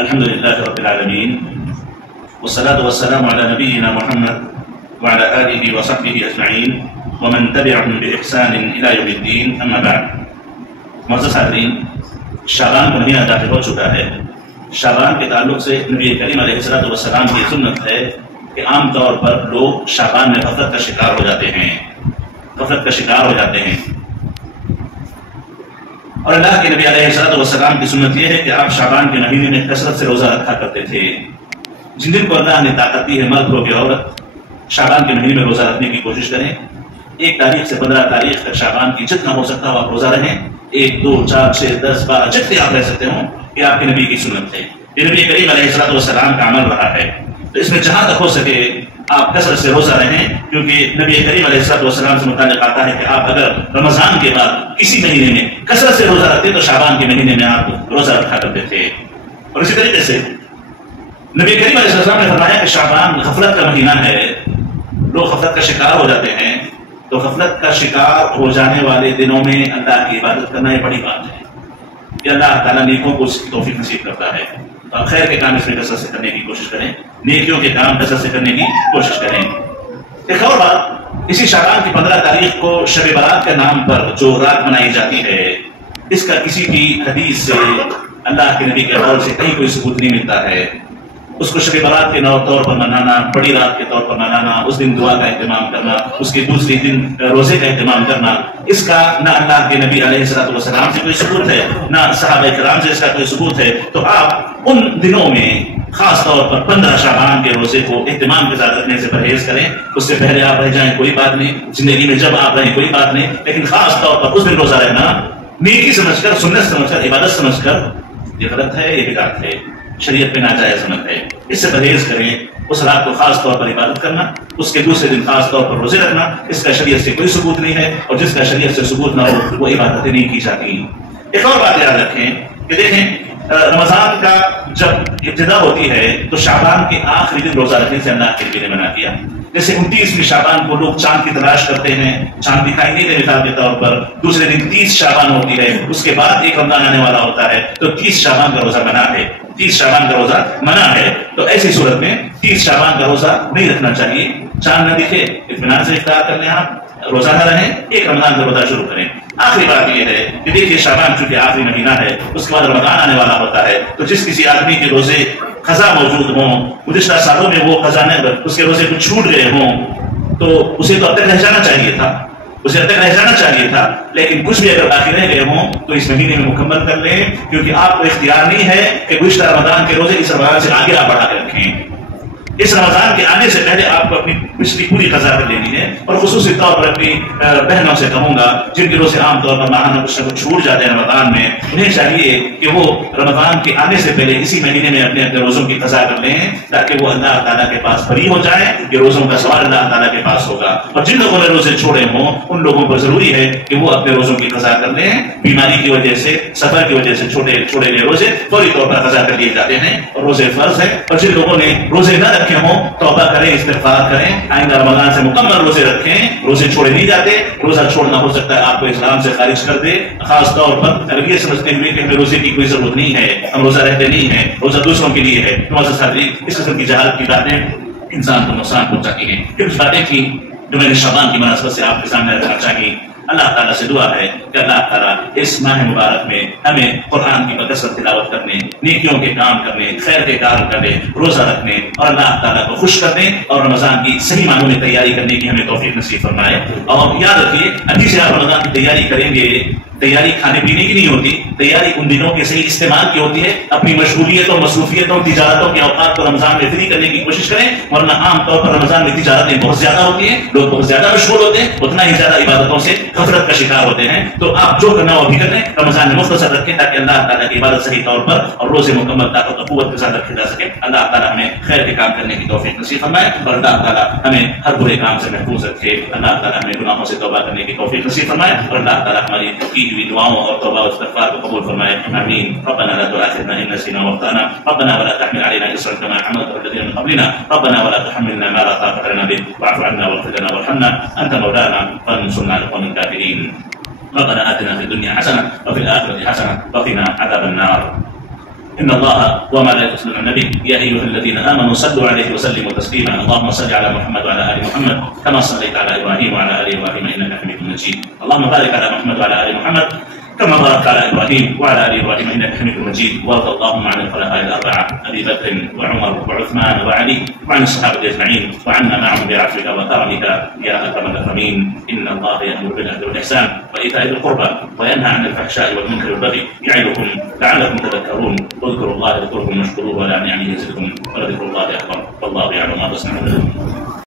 الحمد لله رب العالمين والصلاة والسلام على نبينا محمد وعلى آله وصحبه أجمعين ومن تبعهم بإحسان إلى يوم الدين أما بعد. معزز حاضرین، شعبان کا مہینہ داخل ہو چکا ہے. شعبان کے تعلق سے نبی کریم علیہ السلام کی سنت ہے کہ عام طور پر لوگ شعبان میں غفلت کا شکار ہو جاتے ہیں. اور اللہ کے نبی علیہ السلام کی سنت یہ ہے کہ آپ شعبان کے مہینے میں کثرت سے روزہ رکھا کرتے تھے. جن دن کو اللہ نے طاقت دی ہے، مرد ہو کہ عورت، شعبان کے مہینے میں روزہ رکھنے کی کوشش کریں. 1 تاریخ سے 15 تاریخ تک شعبان کی جتنا ہو سکتا ہو آپ روزہ رہیں. 1 2 4 6 10 12 جتنے آپ رہ سکتے ہوں، یہ آپ کے نبی کی سنت ہے. یہ نبی کریم علیہ السلام کا عمل رہا ہے. تو اس میں جہاں تک ہو سکے آپ کثرت سے روزہ رہیں، کیونکہ نبی کریم علیہ السلام سے متعلق آتا ہے کہ آپ اگر رمضان کے بعد کسی مہینے میں کثرت سے روزہ رکھتے تو شعبان کے مہینے میں آپ روزہ رکھا کرتے تھے. اور اسی طریقے سے نبی کریم علیہ السلام نے فرمایا کہ شعبان غفلت کا مہینہ ہے. لوگ غفلت کا شکار ہو جاتے ہیں، تو غفلت کا شکار ہو جانے والے دنوں میں اللہ کی عبادت کرنا یہ بڑی بات ہے کہ اللہ تعالیٰ نیکوں کو اس کی توفیق نصیب کرتا ہے. اور خیر کے کام اس میں کثرت سے کرنے کی کوشش کریں، نیکیوں کے کام کثرت سے کرنے کی کوشش کریں. ایک اور بات، اسی شعبان کی 15 تاریخ کو شب برات کے نام پر جو رات منائی جاتی ہے، اس کا کسی بھی حدیث سے، اللہ کے نبی کے قول سے کہیں کوئی ثبوت نہیں ملتا ہے. اس کو شب برات کے طور پر منانا، بڑی رات کے طور پر منانا، اس دن دعا کا اہتمام کرنا، اس کے دوسرے دن روزے کا اہتمام کرنا، اس کا نہ اللہ کے نبی علیہ السلام سے کوئی ثبوت ہے، نہ صحابہ کرام سے اس کا کوئی ثبوت ہے. تو آپ ان دنوں میں خاص طور پر 15 شعبان کے روزے کو اہتمام کے ساتھ رکھنے سے پرہیز کریں. اس سے پہلے آپ رہ جائیں کوئی بات نہیں، زندگی میں جب آپ رہیں کوئی بات نہیں، لیکن خاص طور پر اس دن روزہ رہنا نیکی سمجھ کر، سنت سمجھ کر، عبادت سمجھ کر، یہ غلط ہے، یہ بدعت ہے، شریعت میں ناجائز عمل ہے. اس سے پرہیز کریں. اس رات کو خاص طور پر عبادت کرنا، اس کے دوسرے دن خاص طور پر روزے رکھنا، اس کا شریعت سے کوئی ثبوت نہیں ہے، اور جس کا شریعت سے ثبوت نہ ہو وہ عبادتیں نہیں کی جاتی. ایک اور بات یاد رکھیں کہ دیکھیں، رمضان کا جب ابتدا ہوتی ہے تو شعبان کے آخری دن روزہ رکھنے سے اللہ کے نبی نے منع کیا. جیسے 29ویں شعبان کو لوگ چاند کی تلاش کرتے ہیں، چاند دکھائی نہیں دے مثال کے طور پر. دوسرے دن 30 شعبان ہوتی ہے، اس کے بعد ایک رمضان آنے والا ہوتا ہے، تو 30 شعبان کا روزہ منع ہے. 30 شعبان کا روزہ منع ہے. تو ایسی صورت میں 30 شعبان کا روزہ نہیں رکھنا چاہیے. چاند نہ دکھے، اطمینان سے افطار کر لیں، آپ روزہ نہ رہیں، ایک رمضان کا روزہ شروع کریں. آخری بات یہ ہے کہ دیکھیے، شعبان چونکہ آخری مہینہ ہے، اس کے بعد رمضان آنے والا ہوتا ہے. تو جس کسی آدمی کے روزے قضا موجود ہوں، گزشتہ سالوں میں وہ قضا نہیں، اس کے روزے کچھ چھوٹ گئے ہوں، تو اسے تو اب تک رہ جانا چاہیے تھا. لیکن کچھ بھی اگر باقی رہ گئے ہوں تو اس مہینے میں مکمل کر لیں، کیونکہ آپ کو اختیار نہیں ہے کہ گزشتہ رمضان کے روزے اس رمضان سے آگے آپ بڑھا کے رکھیں. اس رمضان کے آنے سے پہلے آپ کو اپنی پچھلی پوری قضا کر لینی ہے. اور خصوصی طور پر اپنی بہنوں سے کہوں گا جن کے روزے عام طور پر ماہانہ کچھ نہ کچھ چھوٹ جاتے ہیں رمضان میں، انہیں چاہیے کہ وہ رمضان کے آنے سے پہلے اسی مہینے میں اپنے روزوں کی قضا کر لیں، تاکہ وہ اللہ تعالیٰ کے پاس فری ہو جائیں. یہ روزوں کا سوال اللہ تعالیٰ کے پاس ہوگا. اور جن لوگوں نے روزے چھوڑے ہوں ان لوگوں پر ضروری ہے کہ وہ اپنے روزوں کی قضا کر لیں. بیماری کی وجہ سے، سفر کی وجہ سے چھوڑے گئے روزے فوری طور پر قضا کر لیے جاتے ہیں، اور روزے فرض ہے. اور جن لوگوں نے روزے نہ رکھے ہوں توبہ کریں، استغفار کریں، آئندہ رمضان سے مکمل روزے رکھیں. روزے چھوڑے نہیں جاتے. روزہ چھوڑنا ہو سکتا ہے آپ کو اسلام سے خارج کر دے، خاص طور پر اگر یہ سمجھتے ہوئے کہ ہمیں روزے کی کوئی ضرورت نہیں ہے، ہم روزہ رہتے نہیں ہیں، روزہ دوسروں کے لیے ہے. اس قسم کی جہالت کی باتیں انسان کو نقصان پہنچاتی ہیں. کچھ باتیں تھیں جو میں نے شعبان کی مناسبت سے آپ کے سامنے رکھنا چاہیے. اللہ تعالیٰ سے دعا ہے کہ اللہ تعالیٰ اس ماہ مبارک میں ہمیں قرآن کی بکثرت تلاوت کرنے، نیکیوں کے کام کرنے، خیر کے کام کرنے، روزہ رکھنے اور اللہ تعالیٰ کو خوش کرنے اور رمضان کی صحیح معنوں میں تیاری کرنے کی ہمیں توفیق نصیب فرمائے. اور یاد رکھیے، ابھی سے آپ رمضان کی تیاری کریں گے. تیاری کھانے پینے کی نہیں ہوتی، تیاری ان دنوں کے صحیح استعمال کی ہوتی ہے. اپنی مشغولیتوں، مصروفیتوں، تجارتوں کے اوقات کو رمضان میں فری کرنے کی کوشش کریں، ورنہ عام طور پر رمضان میں تجارتیں بہت زیادہ ہوتی ہیں، لوگ بہت زیادہ مشغول ہوتے ہیں، اتنا ہی زیادہ عبادتوں سے غفلت کا شکار ہوتے ہیں. تو آپ جو کرنا ہو ابھی کر لیں، رمضان میں مختصر رکھیں تاکہ اللہ تعالیٰ کی عبادت صحیح طور پر اور روزے مکمل طاقت و قوت کے ساتھ رکھے جا سکے. اللہ تعالیٰ ہمیں خیر کے کام کرنے کی توفیق نصیب فرمائے اور اللہ تعالیٰ ہمیں ہر برے کام سے محفوظ رکھے. اللہ تعالیٰ ہمیں گناہوں سے توبہ کرنے کی توفیق نصیب فرمائے اور اللہ تعالیٰ ہماری کی ہوئی دعاؤں اور توبہ و استغفار کو قبول فرمائے. آمین. ربنا لا تؤاخذنا إن نسينا وأخطأنا، ربنا ولا تحمل علينا إصرا كما حملته على الذين من قبلنا، ربنا ولا تحملنا ما لا طاقة لنا به، واعف عنا واغفر لنا وارحمنا أنت مولانا فانصرنا على القوم الكافرين. ربنا آتنا في الدنيا حسنة وفي الآخرة حسنة وقنا عذاب النار. إن الله وملائكته يصلون على النبي يا أيها الذين آمنوا صلوا عليه وسلموا تسليما. اللهم صل على محمد وعلى آل محمد كما صليت على إبراهيم وعلى آل إبراهيم إنك حميد مجيد. اللهم بارك على محمد وعلى آل محمد كما باركت على ابراهيم وعلى ال ابراهيم انك حميد مجيد. وارض اللهم عن الخلفاء الاربعه ابي بكر وعمر وعثمان وعلي وعن الصحابه اجمعين وعنا معهم بعفوك وكرمك يا اكرم الاكرمين. ان الله يامر بالعدل والاحسان وايتاء ذي القربى وينهى عن الفحشاء والمنكر والبغي يعظكم لعلكم تذكرون. واذكروا الله يذكركم واشكروه ولا نعمه يزدكم ولذكر الله اكبر والله يعلم ما تصنعون.